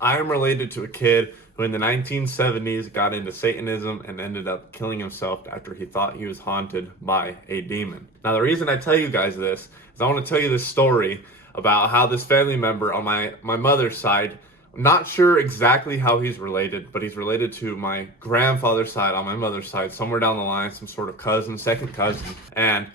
I am related to a kid who in the 1970s got into Satanism and ended up killing himself after he thought he was haunted by a demon. Now, the reason I tell you guys this is I want to tell you this story about how this family member on my mother's side, not sure exactly how he's related, but he's related to my grandfather's side on my mother's side, somewhere down the line, some sort of cousin, second cousin. And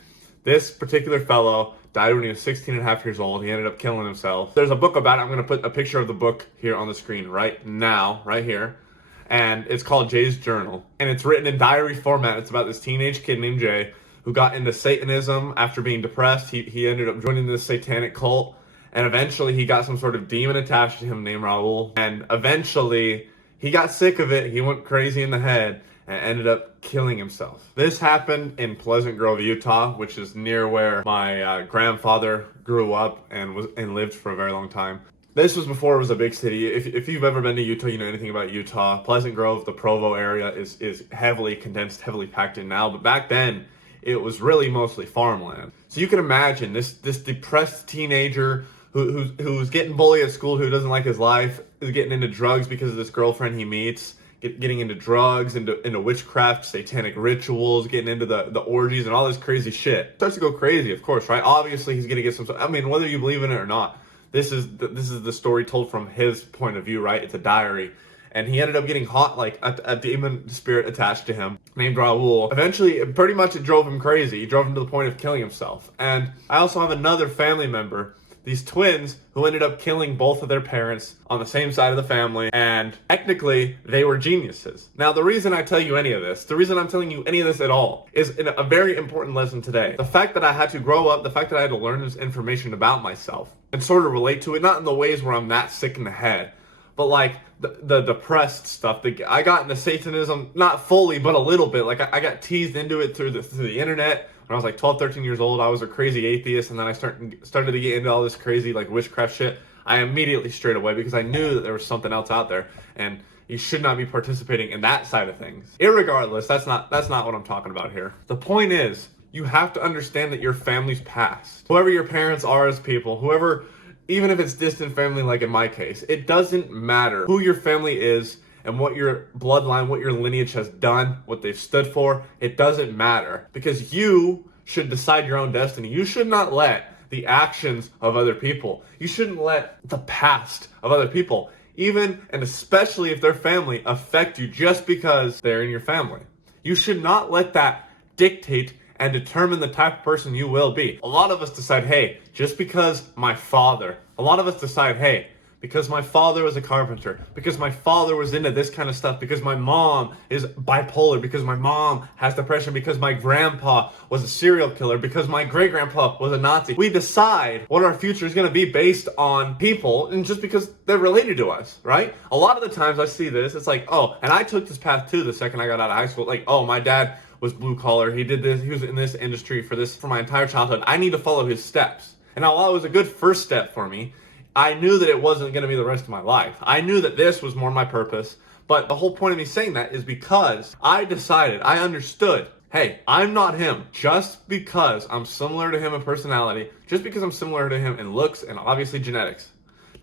this particular fellow died when he was 16 and a half years old. He ended up killing himself. There's a book about it. I'm going to put a picture of the book here on the screen right now, right here. And it's called Jay's Journal. And it's written in diary format. It's about this teenage kid named Jay who got into Satanism after being depressed. He ended up joining this satanic cult. And eventually he got some sort of demon attached to him named Raul. And eventually he got sick of it. He went crazy in the head and ended up killing himself. This happened in Pleasant Grove, Utah, which is near where my grandfather grew up and lived for a very long time. This was before it was a big city. If you've ever been to Utah, you know anything about Utah. Pleasant Grove, the Provo area, is heavily condensed, heavily packed in now. But back then, it was really mostly farmland. So you can imagine this depressed teenager who's getting bullied at school, who doesn't like his life, is getting into drugs because of this girlfriend he meets, getting into drugs, into witchcraft, satanic rituals, getting into the orgies and all this crazy shit. Starts to go crazy, of course, right? Obviously, he's gonna get some. I mean, whether you believe in it or not, this is the story told from his point of view, right? It's a diary. And he ended up getting hot, like a demon spirit attached to him named Raul. Eventually, pretty much it drove him crazy. He drove him to the point of killing himself. And I also have another family member, these twins, who ended up killing both of their parents on the same side of the family, and technically they were geniuses. Now, the reason I tell you any of this, the reason I'm telling you any of this at all, is a very important lesson today. The fact that I had to grow up, the fact that I had to learn this information about myself and sort of relate to it, not in the ways where I'm that sick in the head, but like the depressed stuff. I got into Satanism, not fully, but a little bit. Like I got teased into it through the internet. When I was like 12, 13 years old, I was a crazy atheist, and then I started to get into all this crazy like witchcraft shit. I immediately strayed away because I knew that there was something else out there, and you should not be participating in that side of things. Irregardless, that's not what I'm talking about here. The point is, you have to understand that your family's past, whoever your parents are as people, whoever, even if it's distant family like in my case, it doesn't matter who your family is and what your bloodline, what your lineage has done, what they've stood for. It doesn't matter, because you should decide your own destiny. You should not let the actions of other people, you shouldn't let the past of other people, even and especially if they're family, affect you just because they're in your family. You should not let that dictate and determine the type of person you will be. A lot of us decide, hey, just because my father, a lot of us decide, hey, because my father was a carpenter, because my father was into this kind of stuff, because my mom is bipolar, because my mom has depression, because my grandpa was a serial killer, because my great-grandpa was a Nazi. We decide what our future is going to be based on people, and just because they're related to us, right? A lot of the times I see this, it's like, oh, and I took this path too the second I got out of high school. Like, oh, my dad was blue collar, he did this, he was in this industry for my entire childhood. I need to follow his steps. And while it was a good first step for me, I knew that it wasn't going to be the rest of my life. I knew that this was more my purpose. But the whole point of me saying that is because I decided, I understood, hey, I'm not him. Just because I'm similar to him in personality, just because I'm similar to him in looks and obviously genetics,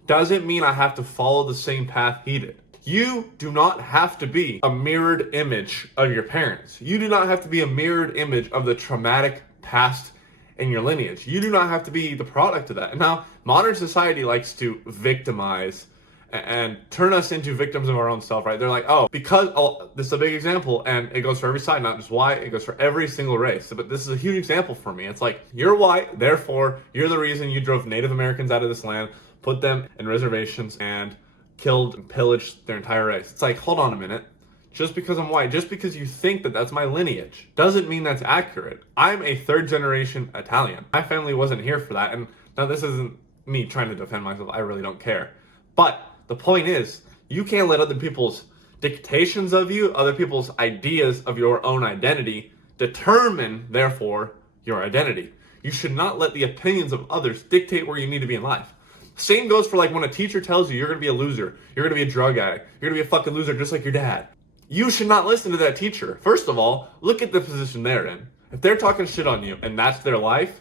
doesn't mean I have to follow the same path he did. You do not have to be a mirrored image of your parents. You do not have to be a mirrored image of the traumatic past in your lineage. You do not have to be the product of that. And now, modern society likes to victimize and turn us into victims of our own self, right? They're like, oh, because, this is a big example, and it goes for every side, not just white, it goes for every single race. But this is a huge example for me. It's like, you're white, therefore, you're the reason you drove Native Americans out of this land, put them in reservations, and killed and pillaged their entire race. It's like, hold on a minute. Just because I'm white, just because you think that that's my lineage, doesn't mean that's accurate. I'm a third generation Italian. My family wasn't here for that. And now this isn't me trying to defend myself. I really don't care. But the point is, you can't let other people's dictations of you, other people's ideas of your own identity determine, therefore, your identity. You should not let the opinions of others dictate where you need to be in life. Same goes for like when a teacher tells you you're going to be a loser, you're going to be a drug addict, you're going to be a fucking loser just like your dad. You should not listen to that teacher. First of all, look at the position they're in. If they're talking shit on you and that's their life,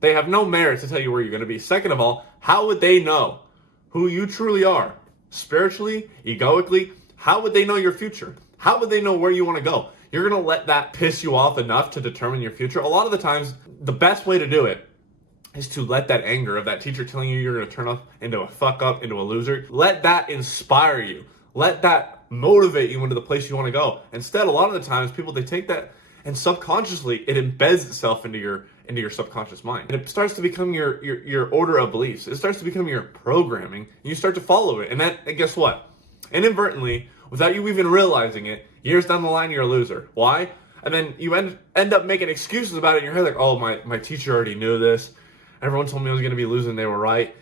they have no merit to tell you where you're going to be. Second of all, how would they know who you truly are? spiritually, egoically, how would they know your future? How would they know where you want to go? You're going to let that piss you off enough to determine your future? A lot of the times, the best way to do it is to let that anger of that teacher telling you you're going to turn off into a fuck up, into a loser, let that inspire you. Let that motivate you into the place you want to go. Instead, a lot of the times, people, they take that and subconsciously, it embeds itself into your subconscious mind. And it starts to become your order of beliefs. It starts to become your programming, and you start to follow it. And guess what? Inadvertently, without you even realizing it, years down the line, you're a loser. Why? And then you end up making excuses about it in your head, like, oh, my teacher already knew this. Everyone told me I was going to be losing. They were right.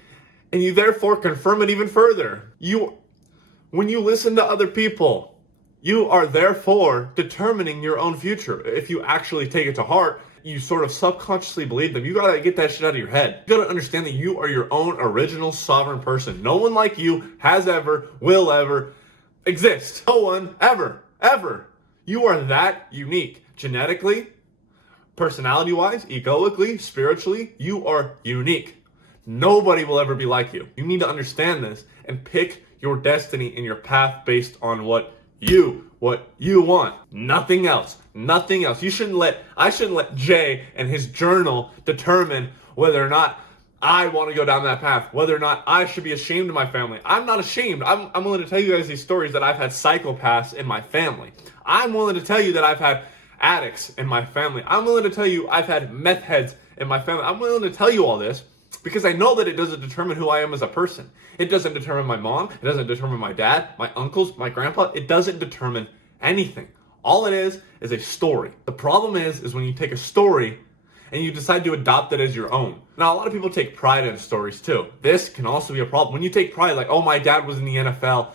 And you therefore confirm it even further. When you listen to other people, you are therefore determining your own future. If you actually take it to heart, you sort of subconsciously believe them. You gotta get that shit out of your head. You gotta understand that you are your own original sovereign person. No one like you has ever, will ever exist. No one ever. You are that unique. Genetically, personality-wise, egoically, spiritually, you are unique. Nobody will ever be like you. You need to understand this and pick your destiny and your path based on what you want. Nothing else. I shouldn't let Jay and his journal determine whether or not I want to go down that path, whether or not I should be ashamed of my family. I'm not ashamed. I'm willing to tell you guys these stories that I've had psychopaths in my family. I'm willing to tell you that I've had addicts in my family. I'm willing to tell you I've had meth heads in my family. I'm willing to tell you all this because I know that it doesn't determine who I am as a person. It doesn't determine my mom. It doesn't determine my dad, my uncles, my grandpa. It doesn't determine anything. All it is a story. The problem is when you take a story and you decide to adopt it as your own. Now, a lot of people take pride in stories too. This can also be a problem. When you take pride, like, oh, my dad was in the NFL.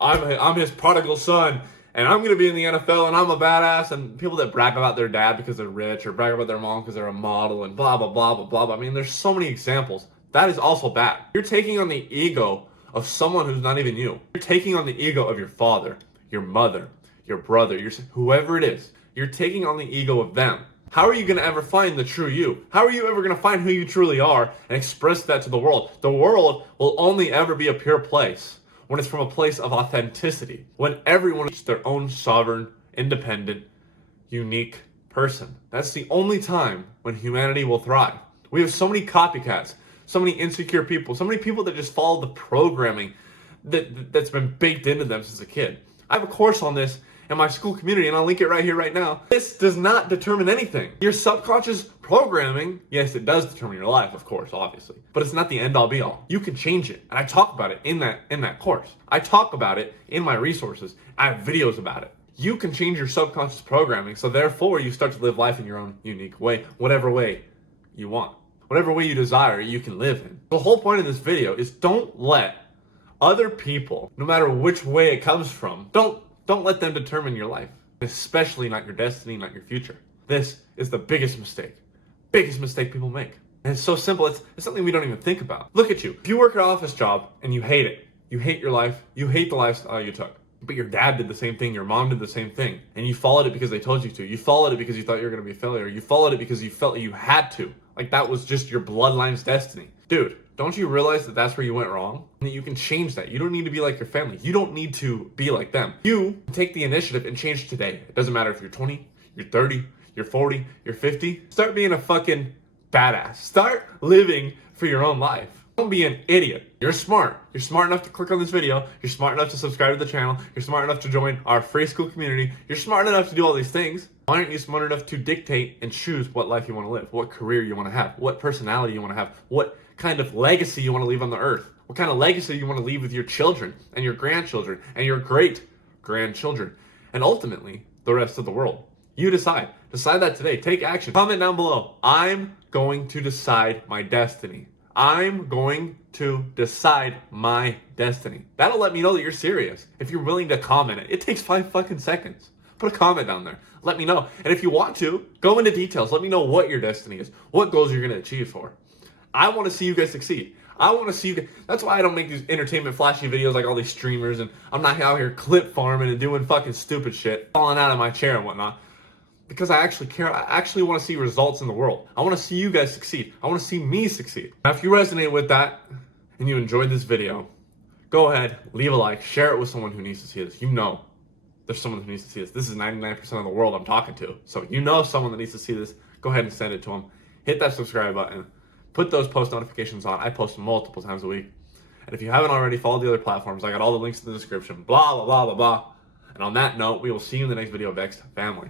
I'm his prodigal son. And I'm going to be in the NFL, and I'm a badass. And people that brag about their dad because they're rich, or brag about their mom because they're a model, and blah, blah, blah, blah, blah, blah. I mean, there's so many examples. That is also bad. You're taking on the ego of someone who's not even you. You're taking on the ego of your father, your mother, your brother, whoever it is. You're taking on the ego of them. How are you going to ever find the true you? How are you ever going to find who you truly are and express that to the world? The world will only ever be a pure place when it's from a place of authenticity, when everyone is their own sovereign, independent, unique person. That's the only time when humanity will thrive. We have so many copycats, so many insecure people, so many people that just follow the programming that's been baked into them since a kid. I have a course on this in my school community, and I'll link it right here, right now. This does not determine anything. Your subconscious programming, yes, it does determine your life, of course, obviously, but it's not the end-all be-all. You can change it, and I talk about it in that course. I talk about it in my resources. I have videos about it. You can change your subconscious programming, so therefore you start to live life in your own unique way, whatever way you want. Whatever way you desire, you can live in. The whole point of this video is don't let other people, no matter which way it comes from, don't let them determine your life, especially not your destiny, not your future. This is the biggest mistake people make. And it's so simple, it's something we don't even think about. Look at you. If you work an office job and you hate it, you hate your life, you hate the lifestyle you took, but your dad did the same thing, your mom did the same thing, and you followed it because they told you to. You followed it because you thought you were going to be a failure. You followed it because you felt you had to. Like that was just your bloodline's destiny. Dude, don't you realize that that's where you went wrong? And that you can change that. You don't need to be like your family. You don't need to be like them. You take the initiative and change today. It doesn't matter if you're 20, you're 30, you're 40, you're 50. Start being a fucking badass. Start living for your own life. Don't be an idiot. You're smart. You're smart enough to click on this video. You're smart enough to subscribe to the channel. You're smart enough to join our free school community. You're smart enough to do all these things. Why aren't you smart enough to dictate and choose what life you want to live, what career you want to have, what personality you want to have, what kind of legacy you want to leave on the earth, what kind of legacy you want to leave with your children and your grandchildren and your great-grandchildren, and ultimately the rest of the world. You decide. Decide that today. Take action. Comment down below. I'm going to decide my destiny. I'm going to decide my destiny. That'll let me know that you're serious. If you're willing to comment it. It takes 5 fucking seconds. Put a comment down there. Let me know. And if you want to, go into details. Let me know what your destiny is. What goals you're going to achieve for. I want to see you guys succeed. I want to see you guys. That's why I don't make these entertainment flashy videos like all these streamers. And I'm not out here clip farming and doing fucking stupid shit. Falling out of my chair and whatnot. Because I actually care. I actually want to see results in the world. I want to see you guys succeed. I want to see me succeed. Now, if you resonate with that and you enjoyed this video, go go ahead, leave a like, share it with someone who needs to see this. You know there's someone who needs to see this. This is 99% of the world I'm talking to. So you know someone that needs to see this. Go ahead and send it to them. Hit that subscribe button. Put those post notifications on. I post multiple times a week. And if you haven't already, follow the other platforms. I got all the links in the description. Blah, blah, blah, blah, blah. And on that note, we will see you in the next video, VEXED family.